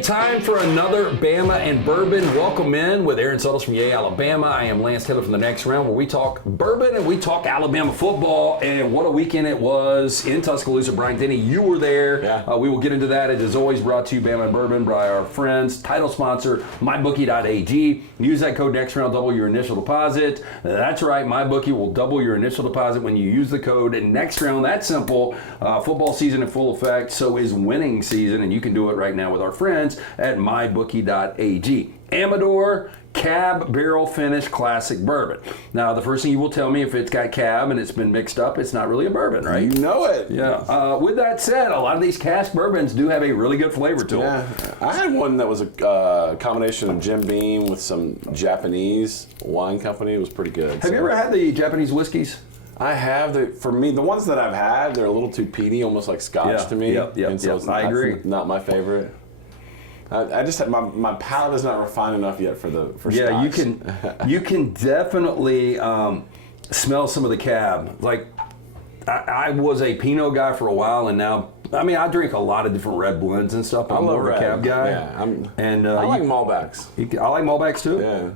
right, time for another Bama and Bourbon. Welcome in with Aaron Suttles from Alabama. I am Lance Taylor from the Next Round, where we talk bourbon and we talk Alabama football. And what a weekend it was in Tuscaloosa. Brian Denny, you were there. Yeah. We will get into that. It is always brought to you, Bama and Bourbon, by our friends. Title sponsor, mybookie.ag. Use that code Next Round, double your initial deposit. That's right, MyBookie will double your initial deposit when you use the code Next Round. That's simple. Football season in full effect, so is winning season, and you can do it right now with our friends at mybookie.ag. Amador Cab Finish Classic Bourbon. Now, the first thing you will tell me, if it's got cab and it's been mixed up, it's not really a bourbon, right? You know it. Yeah. With that said, a lot of these cask bourbons do have a really good flavor to them. Yeah. I had one that was a combination of Jim Beam with some Japanese wine company. It was pretty good. Have you ever had the Japanese whiskeys? I have. For me, the ones that I've had, they're a little too peaty, almost like Scotch to me. And so I agree. Not my favorite. I just my palate is not refined enough yet for yeah, Scotch. you can definitely smell some of the cab. Like I was a Pinot guy for a while, and now I drink a lot of different red blends and stuff. I'm more of a cab guy. Yeah, I like Malbecs. I like Malbecs too. Yeah.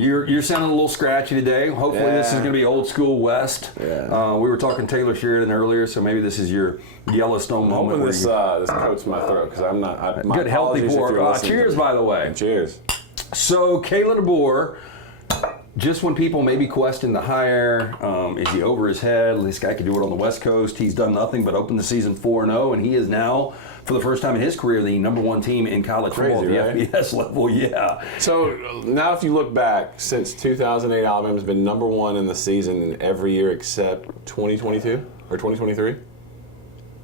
You're sounding a little scratchy today. Hopefully this is going to be old school West. Yeah. We were talking Taylor Sheridan earlier, so maybe this is your Yellowstone moment. I'm hoping this coats my throat, because I'm not. Good healthy pour. Cheers, by the way. Cheers. So Kayla DeBoer, just when people maybe question the hire, is he over his head? This guy could do it on the West Coast. He's done nothing but open the season 4-0, and he is now, for the first time in his career, the number one team in college football at the FBS level. Yeah. So now, if you look back, since 2008, Alabama's been number one in the season in every year except 2022 or 2023.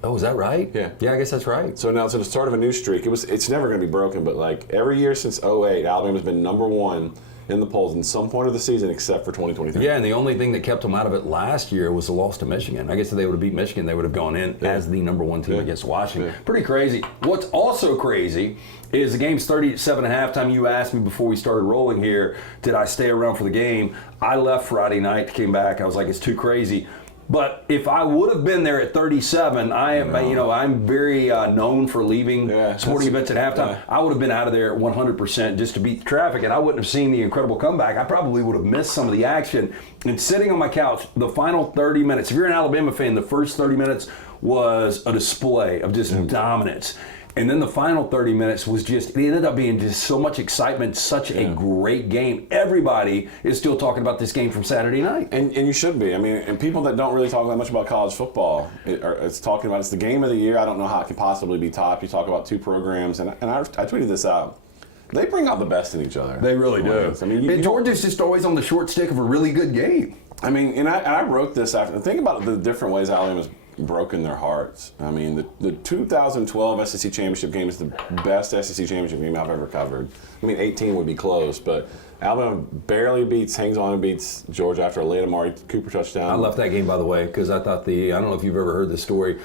Oh, is that right? Yeah. Yeah, I guess that's right. So now, to the start of a new streak, it's never going to be broken, but like every year since 2008, Alabama's been number one in the polls in some point of the season except for 2023. Yeah, and the only thing that kept them out of it last year was the loss to Michigan. I guess if they would have beat Michigan, they would have gone in as the number one team against Washington. Yeah. Pretty crazy. What's also crazy is the game's 30-7 at halftime. You asked me before we started rolling here, did I stay around for the game? I left Friday night, came back. I was like, it's too crazy. But if I would have been there at 37, I'm very known for leaving sporting events at halftime. I would have been out of there at 100% just to beat the traffic, and I wouldn't have seen the incredible comeback. I probably would have missed some of the action. And sitting on my couch, the final 30 minutes, if you're an Alabama fan, the first 30 minutes was a display of just dominance. And then the final 30 minutes was it ended up being just so much excitement, such a great game. Everybody is still talking about this game from Saturday night. And you should be. I mean, and people that don't really talk that much about college football, it's talking about it's the game of the year. I don't know how it can possibly be topped. You talk about two programs, and I tweeted this out. They bring out the best in each other. They really do. I mean, Georgia's just always on the short stick of a really good game. I mean, and I wrote this after. Think about the different ways Alabama's broken their hearts. I mean, the 2012 SEC Championship game is the best SEC Championship game I've ever covered. I mean, 18 would be close, but Alabama barely hangs on and beats Georgia after a late Amari Cooper touchdown. I left that game, by the way, because I thought I don't know if you've ever heard this story,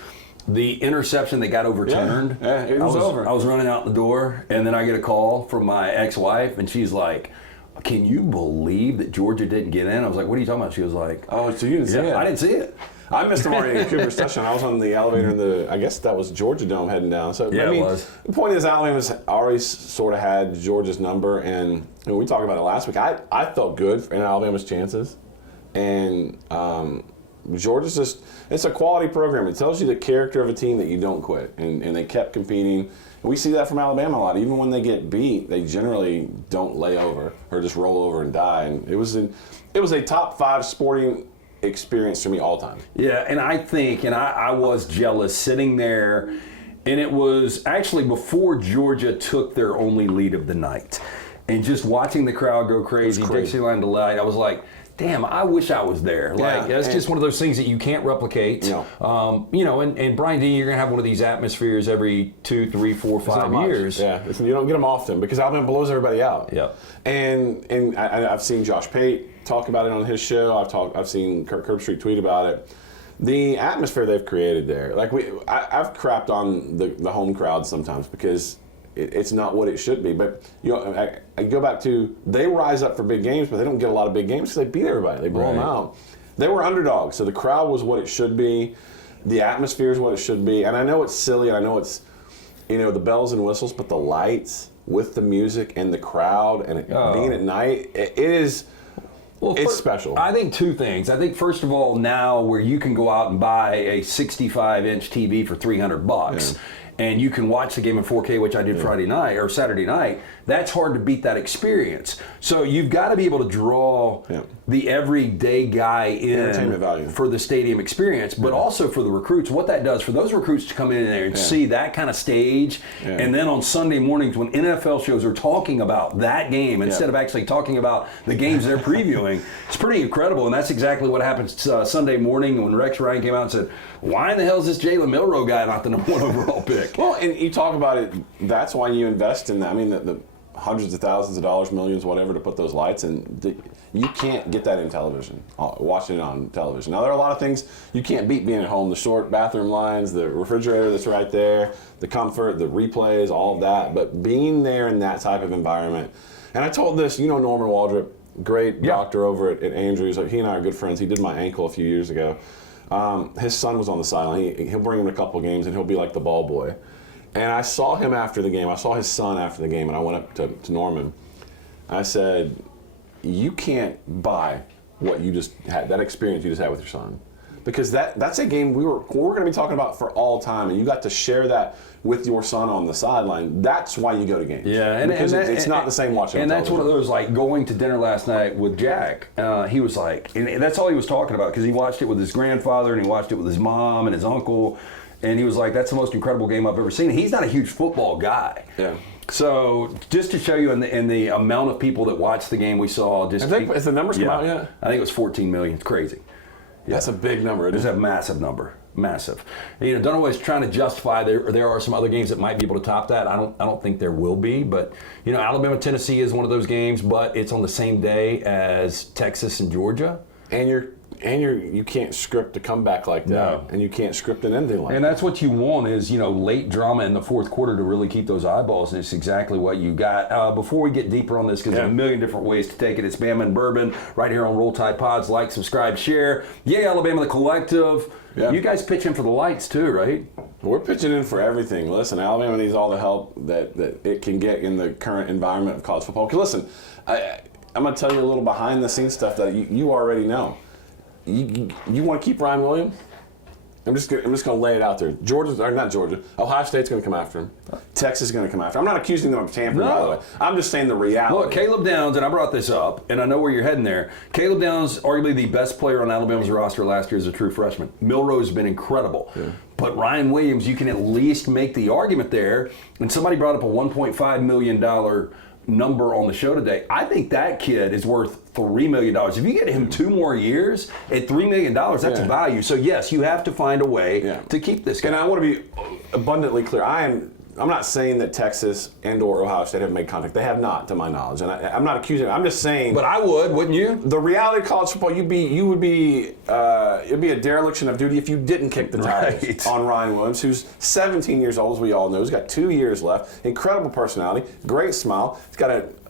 the interception that got overturned. Yeah, it was over. I was running out the door, and then I get a call from my ex-wife, and she's like, can you believe that Georgia didn't get in? I was like, what are you talking about? She was like, oh, so you didn't see it? I didn't see it. I missed Amari Cooper's touchdown. I was on the elevator in I guess that was Georgia Dome heading down. So yeah, it was. The point is, Alabama's already sort of had Georgia's number, and we talked about it last week. I felt good in Alabama's chances, and Georgia's it's a quality program. It tells you the character of a team that you don't quit, and they kept competing. And we see that from Alabama a lot. Even when they get beat, they generally don't lay over or just roll over and die. And it was a top 5 sporting experience for me all time. Yeah, and I think, and I was jealous sitting there, and it was actually before Georgia took their only lead of the night. And just watching the crowd go crazy. Dixieland Delight, I was like, damn, I wish I was there. Like, that's just one of those things that you can't replicate. And Brian D, you're going to have one of these atmospheres every 2, 3, 4, 5 years. Yeah, you don't get them often because Alabama blows everybody out. Yeah. And I've seen Josh Pate talk about it on his show. I've seen Kirk Herbstreit tweet about it. The atmosphere they've created there, I've crapped on the home crowd sometimes because it's not what it should be. But I go back to they rise up for big games, but they don't get a lot of big games because they beat everybody. They blow them out. They were underdogs, so the crowd was what it should be. The atmosphere is what it should be. And I know it's silly, and I know it's the bells and whistles, but the lights with the music and the crowd and being at night, it is. Well, it's special. I think two things. I think first of all, now where you can go out and buy a 65-inch TV for $300, and you can watch the game in 4K, which I did Friday night or Saturday night. That's hard to beat that experience. So you've got to be able to draw the everyday guy in entertainment value for the stadium experience, but also for the recruits. What that does for those recruits to come in there and see that kind of stage, and then on Sunday mornings when NFL shows are talking about that game instead of actually talking about the games they're previewing, it's pretty incredible. And that's exactly what happened Sunday morning when Rex Ryan came out and said, "Why in the hell is this Jalen Milroe guy not the #1 overall pick?" Well, and you talk about it. That's why you invest in that. I mean, the hundreds of thousands of dollars, millions, whatever, to put those lights in. You can't get that in television, watching it on television. Now, there are a lot of things you can't beat being at home. The short bathroom lines, the refrigerator that's right there, the comfort, the replays, all of that. But being there in that type of environment. And I told this, Norman Waldrop, great doctor over at Andrews. He and I are good friends. He did my ankle a few years ago. His son was on the sideline. He'll bring him to a couple of games, and he'll be like the ball boy. And I saw him after the game. I saw his son after the game, and I went up to Norman. I said, "You can't buy what you just had, that experience you just had with your son, because that's a game we're going to be talking about for all time, and you got to share that with your son on the sideline. That's why you go to games. Yeah, because it's not the same watching. And that's one of those, like going to dinner last night with Jack. He was like, and that's all he was talking about, because he watched it with his grandfather and he watched it with his mom and his uncle. And he was like, that's the most incredible game I've ever seen. He's not a huge football guy. Yeah. So just to show you in the amount of people that watched the game we saw. Has the numbers come out yet? I think it was 14 million. It's crazy. Yeah. That's a big number. It's a massive number. Massive. Don't always trying to justify there are some other games that might be able to top that. I don't think there will be, but Alabama Tennessee is one of those games, but it's on the same day as Texas and Georgia. And you can't script a comeback like that, and you can't script an ending like that. And that's what you want is, late drama in the fourth quarter to really keep those eyeballs, and it's exactly what you got. Before we get deeper on this, because there's a million different ways to take it, it's Bama and Bourbon right here on Roll Tide Pods. Like, subscribe, share. Yay, Alabama, the collective. Yeah. You guys pitch in for the lights too, right? We're pitching in for everything. Listen, Alabama needs all the help that it can get in the current environment of college football. Because listen, I'm going to tell you a little behind-the-scenes stuff that you already know. You want to keep Ryan Williams? I'm just going to lay it out there. Ohio State's going to come after him. Texas is going to come after him. I'm not accusing them of tampering, by the way. I'm just saying the reality. Look, Caleb Downs, and I brought this up, and I know where you're heading there. Caleb Downs, arguably the best player on Alabama's roster last year as a true freshman. Milroe's been incredible. Yeah. But Ryan Williams, you can at least make the argument there. And somebody brought up a $1.5 million number on the show today. I think that kid is worth $3 million. If you get him 2 more years at $3 million, that's a value. So yes, you have to find a way to keep this guy. And I want to be abundantly clear. I'm not saying that Texas and or Ohio State have made contact. They have not, to my knowledge. And I'm not accusing them. I'm just saying. But I would, wouldn't you? The reality of college football, it'd be a dereliction of duty if you didn't kick the tires on Ryan Williams, who's 17 years old, as we all know. He's got 2 years left. Incredible personality, great smile.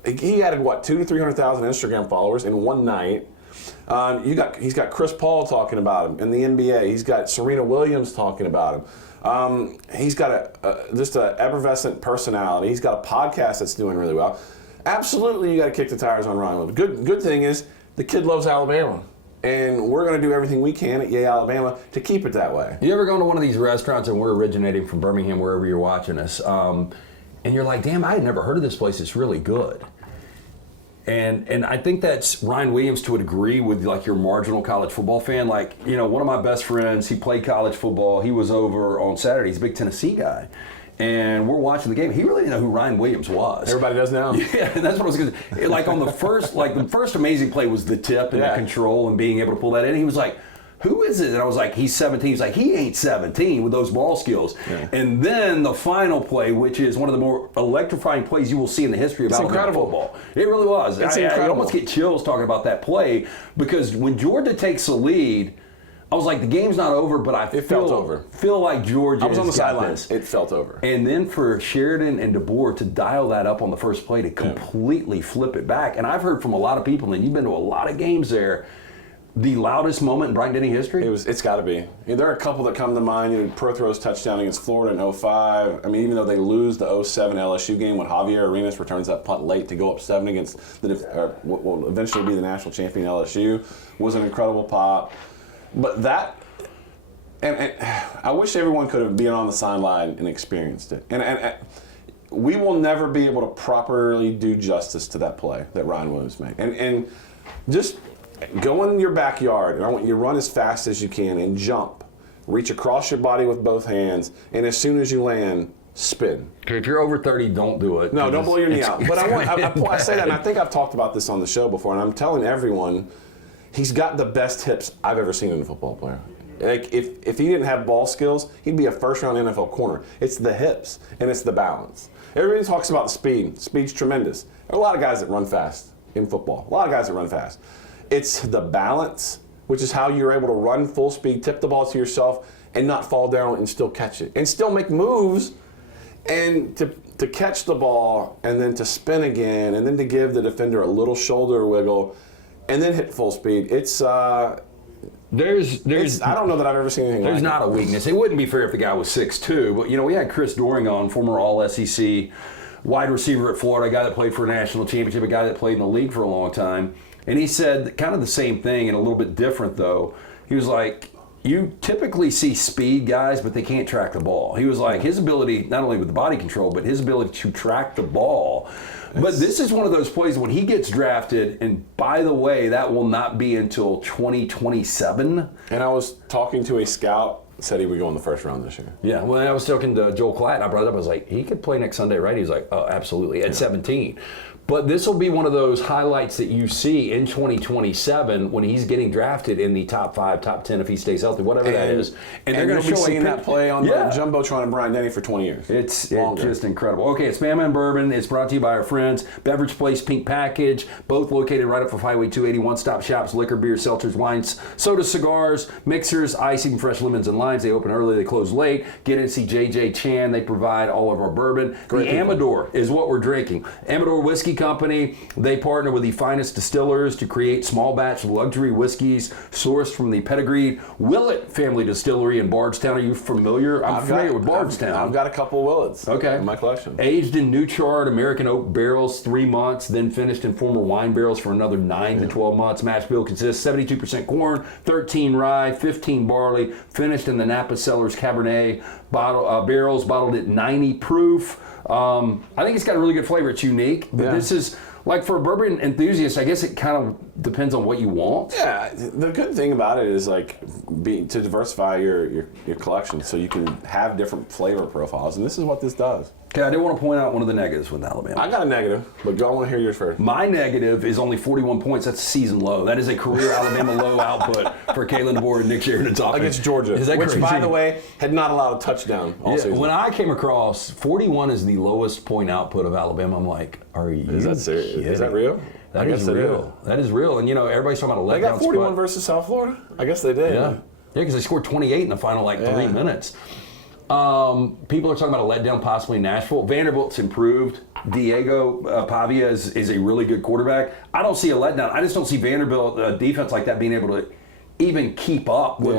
He added 200,000 to 300,000 Instagram followers in one night. He's got Chris Paul talking about him in the NBA. He's got Serena Williams talking about him. He's got just an effervescent personality. He's got a podcast that's doing really well. Absolutely, you got to kick the tires on Ryan Williams. Good thing is the kid loves Alabama, and we're going to do everything we can at Yay Alabama to keep it that way. You ever go to one of these restaurants, and we're originating from Birmingham, wherever you're watching us, and you're like, damn, I had never heard of this place. It's really good. And I think that's Ryan Williams to a degree with like your marginal college football fan. Like, one of my best friends, he played college football. He was over on Saturday. He's a big Tennessee guy. And we're watching the game. He really didn't know who Ryan Williams was. Everybody does now. Yeah, and that's what I was going to say. Like on the first amazing play was the tip and the control and being able to pull that in. He was like, who is it? And I was like, he's 17. He's like, he ain't 17 with those ball skills. Yeah. And then the final play, which is one of the more electrifying plays you will see in the history of Alabama football. It really was. It's incredible. I almost get chills talking about that play because when Georgia takes the lead, I was like, the game's not over, but feel like Georgia. I was on the sidelines. It felt over. And then for Sheridan and DeBoer to dial that up on the first play to completely flip it back. And I've heard from a lot of people, and you've been to a lot of games there, the loudest moment in Bryant-Denny history? It's got to be. There are a couple that come to mind. Prothero's touchdown against Florida in 05. I mean, even though they lose the 07 LSU game when Javier Arenas returns that punt late to go up 7 against what will eventually be the national champion LSU, was an incredible pop. But that, and I wish everyone could have been on the sideline and experienced it. And we will never be able to properly do justice to that play that Ryan Williams made. And just go in your backyard, and I want you to run as fast as you can and jump. Reach across your body with both hands, and as soon as you land, spin. If you're over 30, don't do it. No, don't blow your knee out. But I say that, and I think I've talked about this on the show before, and I'm telling everyone, he's got the best hips I've ever seen in a football player. Like if he didn't have ball skills, he'd be a first-round NFL corner. It's the hips, and it's the balance. Everybody talks about the speed. Speed's tremendous. There are a lot of guys that run fast in football. A lot of guys that run fast. It's the balance, which is how you're able to run full speed, tip the ball to yourself, and not fall down and still catch it. And still make moves, and to catch the ball, and then to spin again, and then to give the defender a little shoulder wiggle, and then hit full speed. It's There's I don't know that I've ever seen anything like There's not a weakness. It wouldn't be fair if the guy was 6'2", but we had Chris Doring on, former All-SEC wide receiver at Florida, a guy that played for a national championship, a guy that played in the league for a long time. And he said kind of the same thing and a little bit different though. He was like, you typically see speed guys, but they can't track the ball. He was like, his ability, not only with the body control, but his ability to track the ball. But this is one of those plays when he gets drafted, and by the way, that will not be until 2027. And I was talking to a scout, said he would go in the first round this year. Yeah, well, I was talking to Joel Klatt, and I brought it up. I was like, he could play next Sunday, right? He was like, oh, absolutely, at 17. But this will be one of those highlights that you see in 2027 when he's getting drafted in the top 5, top 10 if he stays healthy, whatever that is. And they're going to be seeing that play on the Jumbotron and Bryant-Denny for 20 years. It's just incredible. Okay, it's Bama and Bourbon. It's brought to you by our friends, Beverage Place Pink Package, both located right up for Highway 280, one-stop shops, liquor, beer, seltzers, wines, sodas, cigars, mixers, icing, fresh lemons and limes. They open early, they close late. Get in and see JJ Chan. They provide all of our bourbon. The Amador is what we're drinking. Amador Whiskey Company, they partner with the finest distillers to create small batch luxury whiskeys sourced from the pedigreed Willett family distillery in Bardstown. Are you familiar? I'm familiar with Bardstown. I've got a couple Willets in my collection. Aged in new charred American oak barrels 3 months, then finished in former wine barrels for another 9 to 12 months. Mash bill consists 72% corn, 13 rye, 15 barley, finished in the Napa Cellars Cabernet barrels, bottled at 90 proof. I think it's got a really good flavor. It's unique, but this is, like, for a bourbon enthusiast, I guess it kind of depends on what you want. Yeah, the good thing about it is to diversify your collection so you can have different flavor profiles, and this is what this does. Okay, I did want to point out one of the negatives with Alabama. I got a negative, but I want to hear yours first. My negative is only 41 points. That's a season low. That is a career Alabama low output for Kalen DeBoer and Nick Sheridan's offense. Against Georgia, which, crazy? By the way, had not allowed a touchdown all season. When I came across 41 is the lowest point output of Alabama, I'm like, are you Is that serious? kidding? Is that real? That is real. That is real. And, everybody's talking about a letdown. They got 41 versus South Florida? I guess they did. Yeah, because they scored 28 in the final, 3 minutes. People are talking about a letdown possibly in Nashville. Vanderbilt's improved. Diego Pavia is a really good quarterback. I don't see a letdown. I just don't see Vanderbilt defense like that being able to even keep up with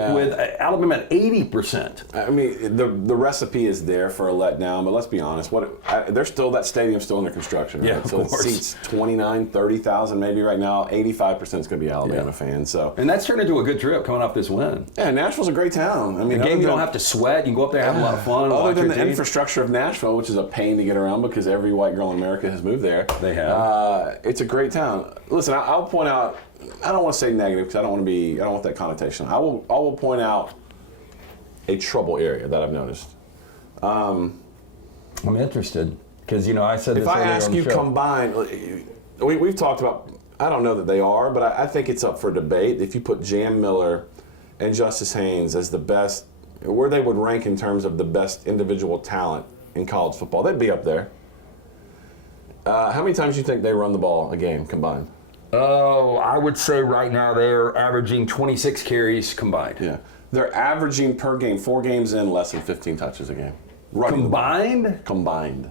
Alabama at 80%. I mean, the recipe is there for a letdown, but let's be honest. That stadium's still under construction. Right? Yeah, so of course. It seats 29, 30,000 maybe right now. 85% is going to be Alabama fans. So, and that's turned into a good trip coming off this win. Yeah, Nashville's a great town. I mean, a game you don't have to sweat. You can go up there and have a lot of fun. Other than the infrastructure of Nashville, which is a pain to get around because every white girl in America has moved there. They have. It's a great town. Listen, I'll point out. I don't want to say negative because I don't want that connotation. I will point out a trouble area that I've noticed. I'm interested because I said this if I earlier ask on the you show. combine, we've talked about. I don't know that they are, but I think it's up for debate. If you put Jam Miller and Justice Haynes as the best, where they would rank in terms of the best individual talent in college football, they'd be up there. How many times do you think they run the ball a game combined? Oh, I would say right now they're averaging 26 carries combined. Yeah. They're averaging per game, 4 games in, less than 15 touches a game. Combined? Combined.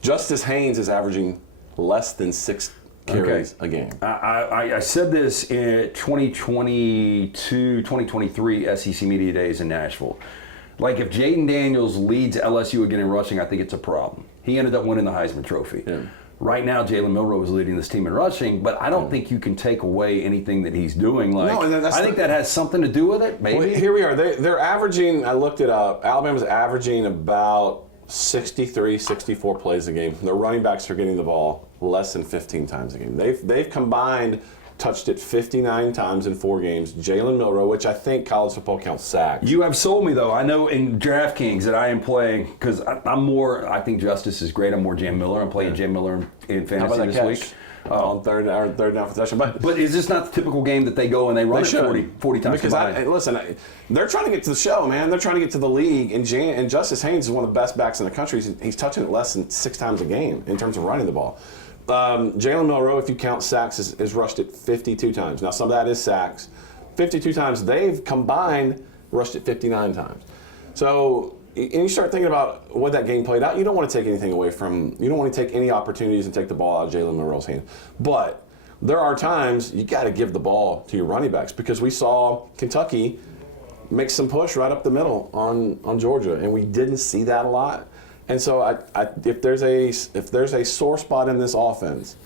Justice Haynes is averaging less than 6 carries a game. I said this in 2022, 2023 SEC Media Days in Nashville. Like, if Jaden Daniels leads LSU again in rushing, I think it's a problem. He ended up winning the Heisman Trophy. Yeah. Right now, Jalen Milroe is leading this team in rushing, but I don't think you can take away anything that he's doing. Like, no, I think that has something to do with it, maybe. Well, here we are. They're averaging, I looked it up, Alabama's averaging about 63, 64 plays a game. Their running backs are getting the ball less than 15 times a game. They've combined touched it 59 times in 4 games. Jalen Milroe, which I think college football counts sacks. You have sold me, though. I know in DraftKings that I am playing, because I think Justice is great. I'm more Jam Miller. I'm playing Jam Miller in fantasy this week. On third down for possession. But is this not the typical game that they go and they run it 40 times? Because listen, they're trying to get to the show, man. They're trying to get to the league. And Justice Haynes is one of the best backs in the country. He's touching it less than 6 times a game in terms of running the ball. Jalen Milroe, if you count sacks, is rushed it 52 times. Now, some of that is sacks. 52 times. They've combined rushed it 59 times. So, and you start thinking about what that game played out. You don't want to take anything away from, you don't want to take any opportunities and take the ball out of Jalen Milroe's hand. But there are times you got to give the ball to your running backs, because we saw Kentucky make some push right up the middle on Georgia, and we didn't see that a lot. And so if there's a sore spot in this offense,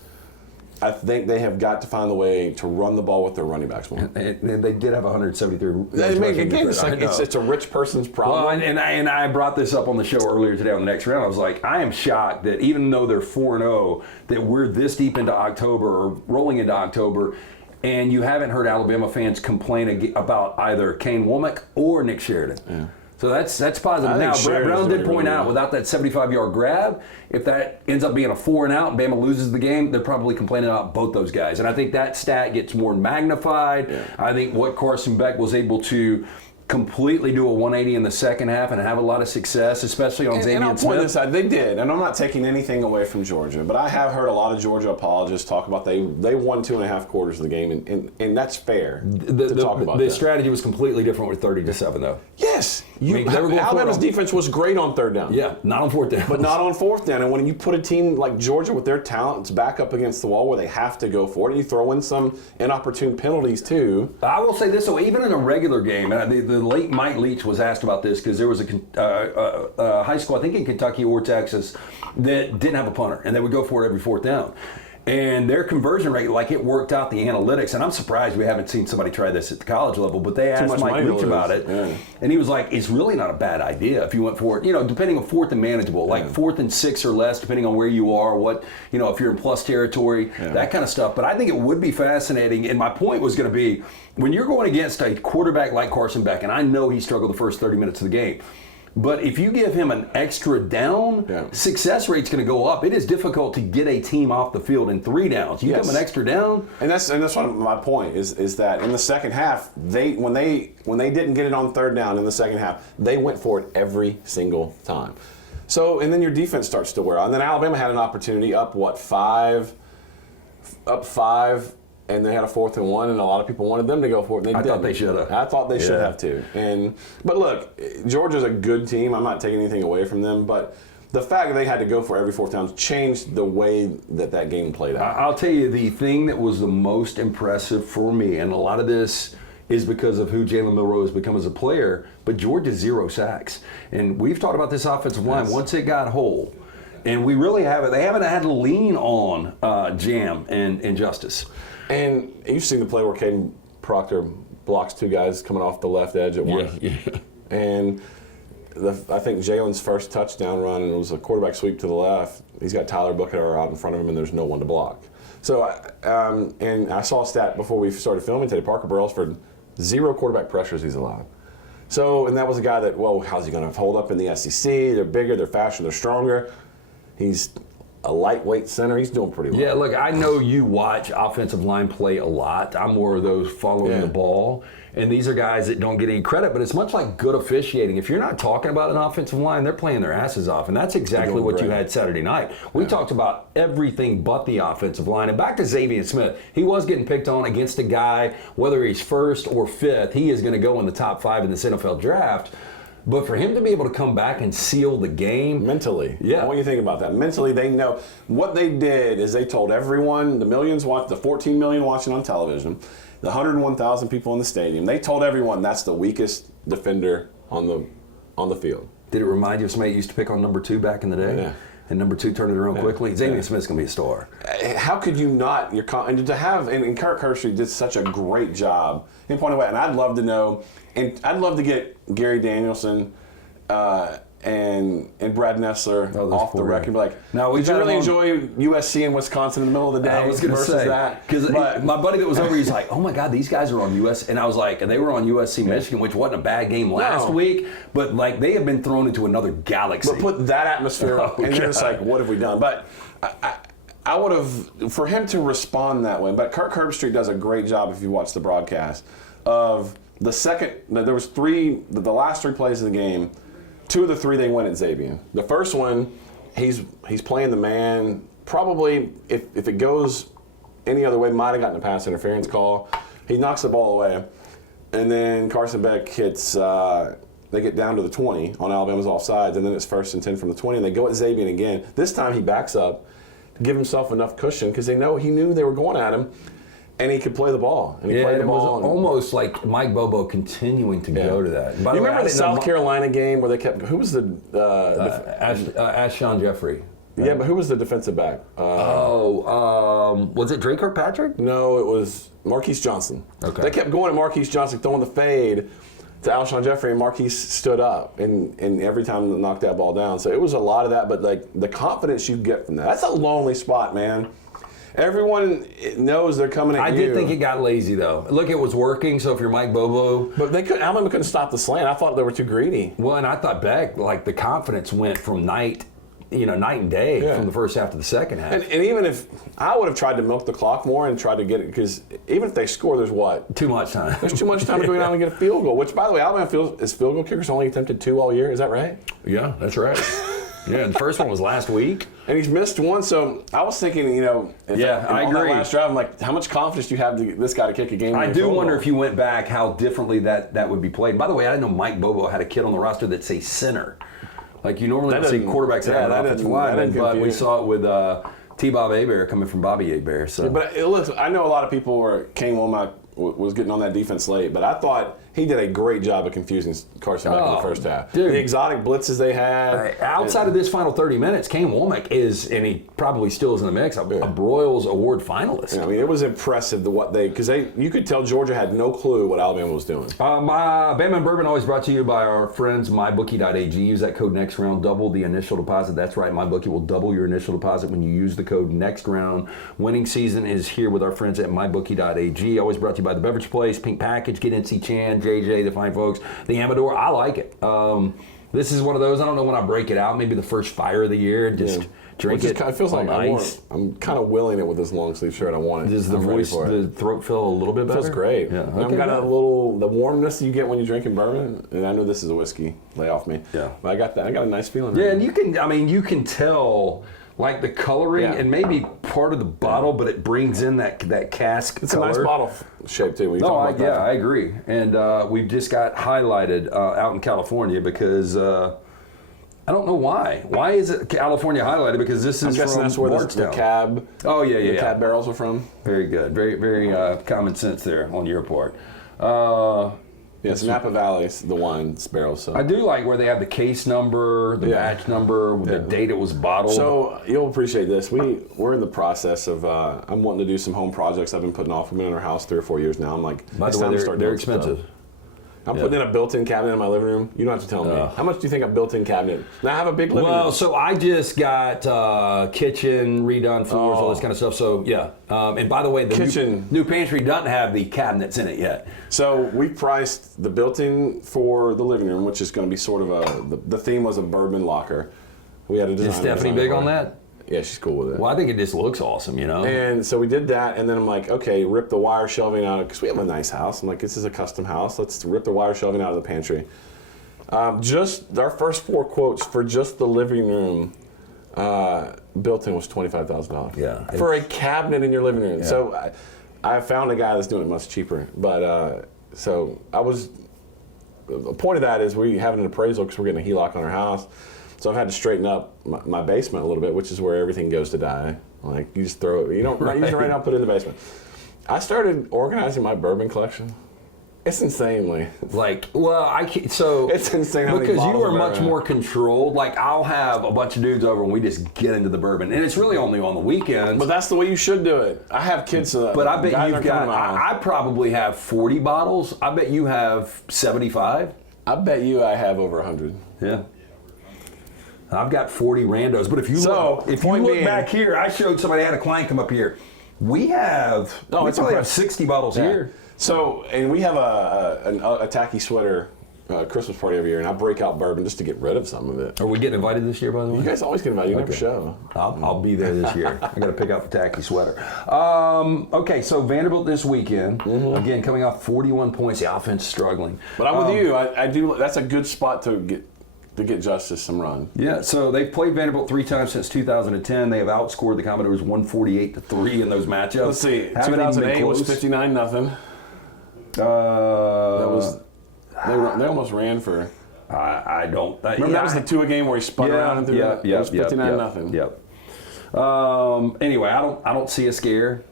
I think they have got to find a way to run the ball with their running backs more. And they did have 173. Again, it's a rich person's problem. Well, and I brought this up on the show earlier today on the next round. I was like, I am shocked that even though they're 4-0, that we're this deep into October or rolling into October, and you haven't heard Alabama fans complain about either Kane Womack or Nick Sheridan. Yeah. So that's positive. Now, Brown did point out, without that 75-yard grab, if that ends up being a 4-and-out and Bama loses the game, they're probably complaining about both those guys. And I think that stat gets more magnified. Yeah. I think what Carson Beck was able to completely do a 180 in the second half and have a lot of success, especially on Zaven Smith. And I'll point this out, they did, and I'm not taking anything away from Georgia, but I have heard a lot of Georgia apologists talk about they won 2.5 quarters of the game, and that's fair to talk about. The strategy was completely different with 30-7, though. Yes. Alabama's defense was great on third down. Yeah, not on fourth down. But not on fourth down. And when you put a team like Georgia with their talents back up against the wall where they have to go for it, and you throw in some inopportune penalties too. I will say this, though, even in a regular game, and the late Mike Leach was asked about this because there was a high school, I think in Kentucky or Texas, that didn't have a punter, and they would go for it every fourth down. And their conversion rate, like, it worked out the analytics, and I'm surprised we haven't seen somebody try this at the college level, but they asked Mike Leach about it, and he was like, it's really not a bad idea if you went for it, depending on fourth and manageable, like 4th and 6 or less, depending on where you are, if you're in plus territory, that kind of stuff. But I think it would be fascinating, and my point was going to be, when you're going against a quarterback like Carson Beck, and I know he struggled the first 30 minutes of the game, but if you give him an extra down, success rate's going to go up. It is difficult to get a team off the field in 3 downs. You give them an extra down, and that's one of my point is that in the second half, when they didn't get it on third down in the second half, they went for it every single time. So, and then your defense starts to wear out. And then Alabama had an opportunity up 5, and they had a 4th and 1, and a lot of people wanted them to go for it. And I thought they should have. I thought they should have too. But look, Georgia's a good team. I'm not taking anything away from them, but the fact that they had to go for every 4th down changed the way that game played out. I'll tell you, the thing that was the most impressive for me, and a lot of this is because of who Jalen Milroe has become as a player, but Georgia's 0 sacks. And we've talked about this offensive line. Once it got whole, and we really haven't. They haven't had to lean on Jam and Justice. And you've seen the play where Caden Proctor blocks 2 guys coming off the left edge at once. Yeah. And I think Jalen's first touchdown run, and it was a quarterback sweep to the left. He's got Tyler Booker out in front of him, and there's no one to block. So, and I saw a stat before we started filming today. Parker Burlesford, 0 quarterback pressures he's allowed. So, and that was a guy that, how's he going to hold up in the SEC? They're bigger, they're faster, they're stronger. He's a lightweight center. He's doing pretty well. Yeah, look, I know you watch offensive line play a lot. I'm more of those following the ball. And these are guys that don't get any credit, but it's much like good officiating. If you're not talking about an offensive line, they're playing their asses off. And that's exactly what you had Saturday night. We talked about everything but the offensive line. And back to Zaven Smith, he was getting picked on against a guy, whether he's 1st or 5th, he is going to go in the top 5 in this NFL draft. But for him to be able to come back and seal the game. Mentally. Yeah. What do you think about that? Mentally, they know. What they did is they told everyone, the 14 million watching on television, the 101,000 people in the stadium, they told everyone that's the weakest defender on the field. Did it remind you of somebody you used to pick on number 2 back in the day? Yeah. And number 2 turned it around quickly. Zaven Smith's going to be a star. How could you not? And to have, and Kirk Herbstreit did such a great job in pointing away. And I'd love to know, and I'd love to get Gary Danielson and Brad Nessler off the record. Like, now, did you really enjoy USC and Wisconsin in the middle of the day? I was going to say that because my buddy that was over, he's like, "Oh my God, these guys are on US," and I was like, "And they were on USC Michigan, which wasn't a bad game last week, but like they have been thrown into another galaxy." But put that atmosphere up, and then it's like, what have we done? But I would have, for him to respond that way. But Kirk Herbstreit does a great job if you watch the broadcast of the second. There was the last 3 plays of the game. 2 of the 3 they went at Zaven. The first one, he's playing the man. Probably, if it goes any other way, might have gotten a pass interference call. He knocks the ball away. And then Carson Beck hits, they get down to the 20 on Alabama's offsides, and then it's 1st and 10 from the 20, and they go at Zaven again. This time he backs up to give himself enough cushion because he knew they were going at him. And he could play the ball. And he played the ball. It was almost like Mike Bobo continuing to go to that. You remember the South Carolina game where they kept? Who was the? Ashon Jeffrey. Right? Yeah, but who was the defensive back? Was it Drake Kirkpatrick? No, it was Marquise Johnson. Okay. They kept going at Marquise Johnson, throwing the fade to Alshon Jeffrey, and Marquise stood up, and every time they knocked that ball down. So it was a lot of that, but like the confidence you get from that—that's a lonely spot, man. Everyone knows they're coming at you. I did think it got lazy, though. Look, it was working, so if you're Mike Bobo... But Alabama couldn't stop the slant. I thought they were too greedy. Well, and I thought Beck, like, the confidence went from night and day from the first half to the second half. And even if... I would have tried to milk the clock more and tried to get it, because even if they score, there's what? Too much time. There's too much time to go down and get a field goal, which, by the way, Alabama field goal kickers only attempted 2 all year. Is that right? Yeah, that's right. Yeah, and the first one was last week. And he's missed one, so I was thinking, I agree. On that last drive, I'm like, how much confidence do you have this guy to kick a game? I do wonder if you went back how differently that would be played. By the way, I didn't know Mike Bobo had a kid on the roster that's a center. Like, you normally don't see quarterbacks that have an offensive lineman, but we saw it with T-Bob Hebert coming from Bobby Hebert. So. Yeah, but listen, I know a lot of people were Kane Womack was getting on that defense late, but I thought he did a great job of confusing Carson Beck in the first half. Dude. The exotic blitzes they had. Outside of this final 30 minutes, Kane Womack is, and he probably still is in the mix, a Broyles Award finalist. Yeah, I mean, it was impressive because you could tell Georgia had no clue what Alabama was doing. Bama and Bourbon always brought to you by our friends MyBookie.ag. Use that code next round, double the initial deposit. That's right, MyBookie will double your initial deposit when you use the code next round. Winning season is here with our friends at MyBookie.ag. Always brought to you by the Beverage Place, Pink Package, Get NC Chan, JJ, the fine folks. The Amador, I like it. This is one of those, I don't know when I break it out, maybe the first fire of the year, just drink it. It feels like ice. I'm kind of willing it with this long sleeve shirt. I want it. Does the voice, the throat feel a little bit better? It feels great. Yeah. Okay, I've got the warmness you get when you're drinking bourbon, and I know this is a whiskey. Lay off me. Yeah. But I got that. I got a nice feeling. Yeah, and you can tell like the coloring and maybe part of the bottle, but it brings in that cask It's color. a nice bottle shape too. When you talk about that. I agree. And we've just got highlighted out in California because I don't know why. Why is it California highlighted? Because this is from that's where the cab. Oh yeah. Cab barrels are from. Very good. Very very common sense there on your part. Yes, Napa Valley's the wine barrels. So I do like where they have the case number, the batch number, the date it was bottled. So you'll appreciate this. We're in the process of I'm wanting to do some home projects I've been putting off. We've been in our house 3 or 4 years now. I'm like, by the way, they're expensive. I'm putting in a built-in cabinet in my living room. You don't have to tell me. How much do you think a built-in cabinet? Now I have a big living room. Well, so I just got kitchen redone, floors, all this kind of stuff. So yeah, and by the way, the kitchen new pantry doesn't have the cabinets in it yet. So we priced the built-in for the living room, which is going to be sort of the theme was a bourbon locker. We had a design. Is Stephanie big on that? Yeah, she's cool with it. Well, I think it just looks awesome, And so we did that, and then I'm like, okay, rip the wire shelving out, because we have a nice house. I'm like, this is a custom house. Let's rip the wire shelving out of the pantry. Just our first 4 quotes for just the living room built-in was $25,000. Yeah. For a cabinet in your living room. Yeah. So I found a guy that's doing it much cheaper. But so I was the point of that is we have an appraisal because we're getting a HELOC on our house. So I've had to straighten up my basement a little bit, which is where everything goes to die. Like, you just throw it. You don't use it right now, put it in the basement. I started organizing my bourbon collection. It's insanely. Like, well, I can't, so it's insane how because many you are bottles of much bourbon. more controlled. Like, I'll have a bunch of dudes over and we just get into the bourbon, and it's really only on the weekends. But that's the way you should do it. I have kids. But I bet guys you've aren't got. coming to my house. I probably have 40 bottles. I bet you have 75. I bet you I have over 100. Yeah. I've got 40 randos. But if you look back here, I showed somebody, I had a client come up here. We have. No, we it's probably have impressive. 60 bottles here. So, and we have a tacky sweater Christmas party every year, and I break out bourbon just to get rid of some of it. Are we getting invited this year, by the way? You guys always get invited. You never show. I'll be there this year. I got to pick out the tacky sweater. Okay, so Vanderbilt this weekend. Again, coming off 41 points. The offense struggling. But I'm with you. I do. That's a good spot to get Justice some run. Yeah, so they've played Vanderbilt 3 times since 2010. They have outscored the Commodores 148-3 in those matchups. Let's see. Haven't even been 2008 was close. 59-0. That was. They almost ran for. I don't. Remember that was the Tua game where he spun around and threw that? It was 59-0. Yep. Anyway, I don't see a scare.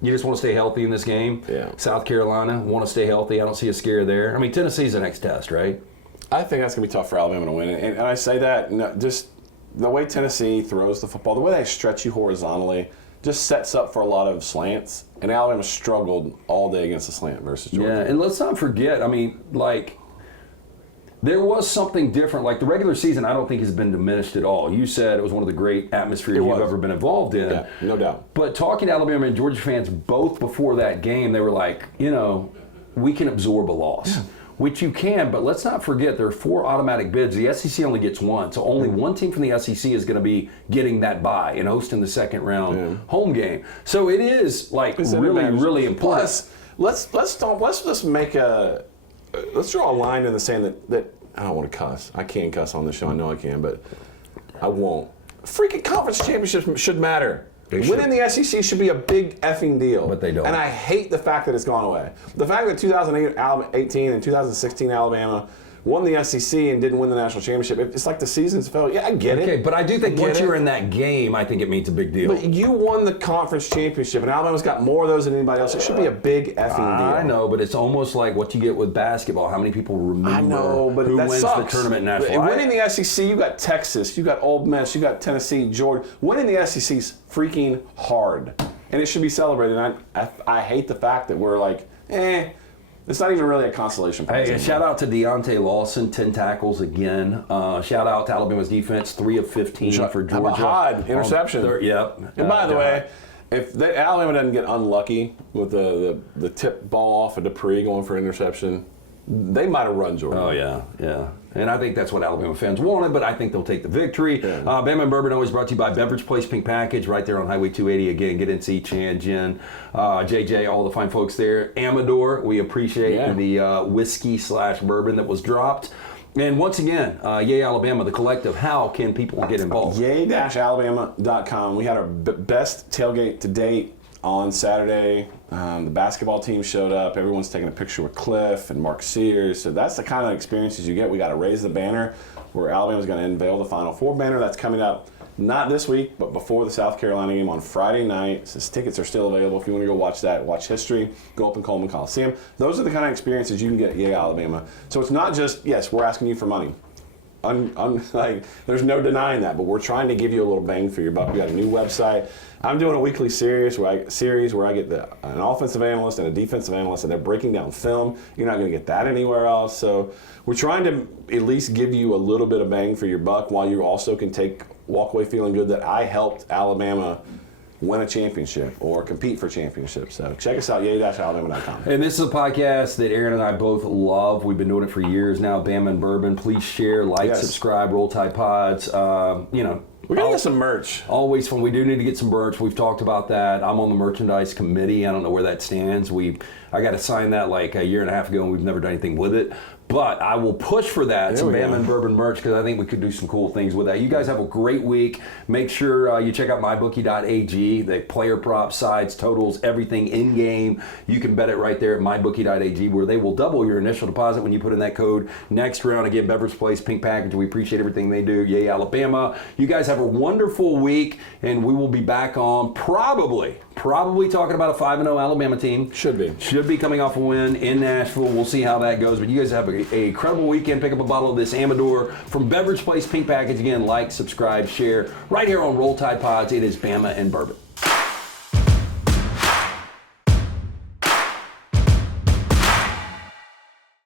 You just want to stay healthy in this game. Yeah. South Carolina want to stay healthy. I don't see a scare there. I mean, Tennessee's the next test, right? I think that's going to be tough for Alabama to win. And I say that just the way Tennessee throws the football, the way they stretch you horizontally, just sets up for a lot of slants. And Alabama struggled all day against the slant versus Georgia. Yeah, and let's not forget, I mean, like, there was something different. Like, the regular season, I don't think has been diminished at all. You said it was one of the great atmospheres you've ever been involved in. Yeah, no doubt. But talking to Alabama and Georgia fans both before that game, they were like, we can absorb a loss. Yeah. Which you can, but let's not forget there are 4 automatic bids. The SEC only gets 1, so only one team from the SEC is going to be getting that bye and hosting the second round home game. So it is really important. Plus, let's draw a line in the sand that I don't want to cuss. I can cuss on this show. I know I can, but I won't. Freaking conference championships should matter. Winning the SEC should be a big effing deal. But they don't. And I hate the fact that it's gone away. The fact that 2018 and 2016 Alabama won the SEC and didn't win the national championship, it's like the seasons fell. Yeah, I get it. Okay, but I do think once you're in that game, I think it means a big deal. But you won the conference championship, and Alabama's got more of those than anybody else. It should be a big effing deal. I know, but it's almost like what you get with basketball. How many people remember who that wins sucks. the tournament national? Winning the SEC, you got Texas, you got Ole Miss, you got Tennessee, Georgia. Winning the SEC's freaking hard, and it should be celebrated. And I hate the fact that we're like, it's not even really a consolation prize. Hey, shout out to Deontay Lawson, 10 tackles again. Shout out to Alabama's defense, 3 of 15 for Georgia. How about Hyde, interception. Yep. And by the way, if Alabama doesn't get unlucky with the tip ball off of Dupree going for interception, they might have run Georgia. Oh, yeah. And I think that's what Alabama fans wanted, but I think they'll take the victory. Yeah. Bama and Bourbon always brought to you by Beverage Place Pink Package right there on Highway 280. Again, get in, see Chan, Jen, JJ, all the fine folks there. Amador, we appreciate the whiskey/bourbon that was dropped. And once again, Yay Alabama, the collective, how can people get involved? Yay-alabama.com. We had our best tailgate to date on Saturday. The basketball team showed up. Everyone's taking a picture with Cliff and Mark Sears. So that's the kind of experiences you get. We got to raise the banner where Alabama's going to unveil the Final Four banner. That's coming up not this week, but before the South Carolina game on Friday night. So tickets are still available if you want to go watch that. Watch history. Go up in Coleman Coliseum. Those are the kind of experiences you can get at Yay Alabama. So it's not just, yes, we're asking you for money. Like, there's no denying that, but we're trying to give you a little bang for your buck. We got a new website. I'm doing a weekly series where I get an offensive analyst and a defensive analyst, and they're breaking down film. You're not going to get that anywhere else. So we're trying to at least give you a little bit of bang for your buck, while you also can walk away feeling good that I helped Alabama win a championship or compete for championships. So check us out, yay-alabama.com. And this is a podcast that Aaron and I both love. We've been doing it for years now, Bama and Bourbon. Please share, subscribe, Roll Tide Pods. We're going to get some merch. Always fun. We do need to get some merch. We've talked about that. I'm on the merchandise committee. I don't know where that stands. I got to sign that like a year and a half ago, and we've never done anything with it. But I will push for that, some Bama and Bourbon merch, because I think we could do some cool things with that. You guys have a great week. Make sure you check out mybookie.ag. The player props, sides, totals, everything in-game. You can bet it right there at mybookie.ag, where they will double your initial deposit when you put in that code. Next round, again, Beverage Place, Pink Package. We appreciate everything they do. Yay, Alabama. You guys have a wonderful week, and we will be back on probably talking about a 5-0 Alabama team. Should be coming off a win in Nashville. We'll see how that goes. But you guys have a incredible weekend. Pick up a bottle of this Amador from Beverage Place Pink Package. Again, like, subscribe, share. Right here on Roll Tide Pods, it is Bama and Bourbon.